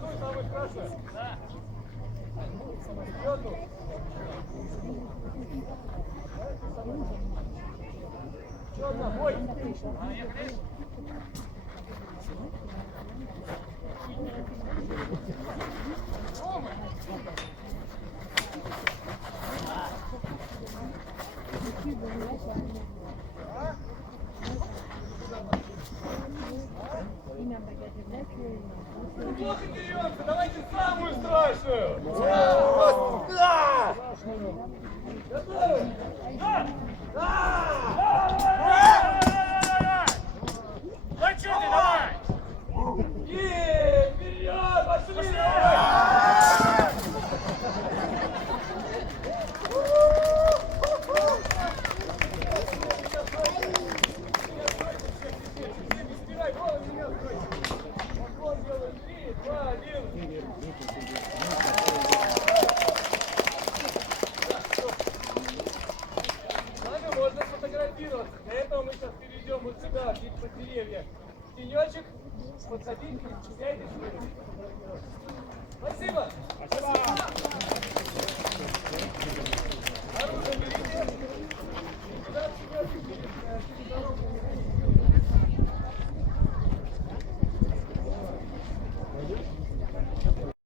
Дуй, самое страшное. Да. Черно, бой. Поехали. Плохо деремся, давайте самую страшную! Да! Готовы? Да! Да! Ну что ты, давай! Вперед, пошли! Можно сфотографироваться. Для этого мы сейчас перейдем вот сюда, под деревья. Тенечек, подходите, не стесняйтесь.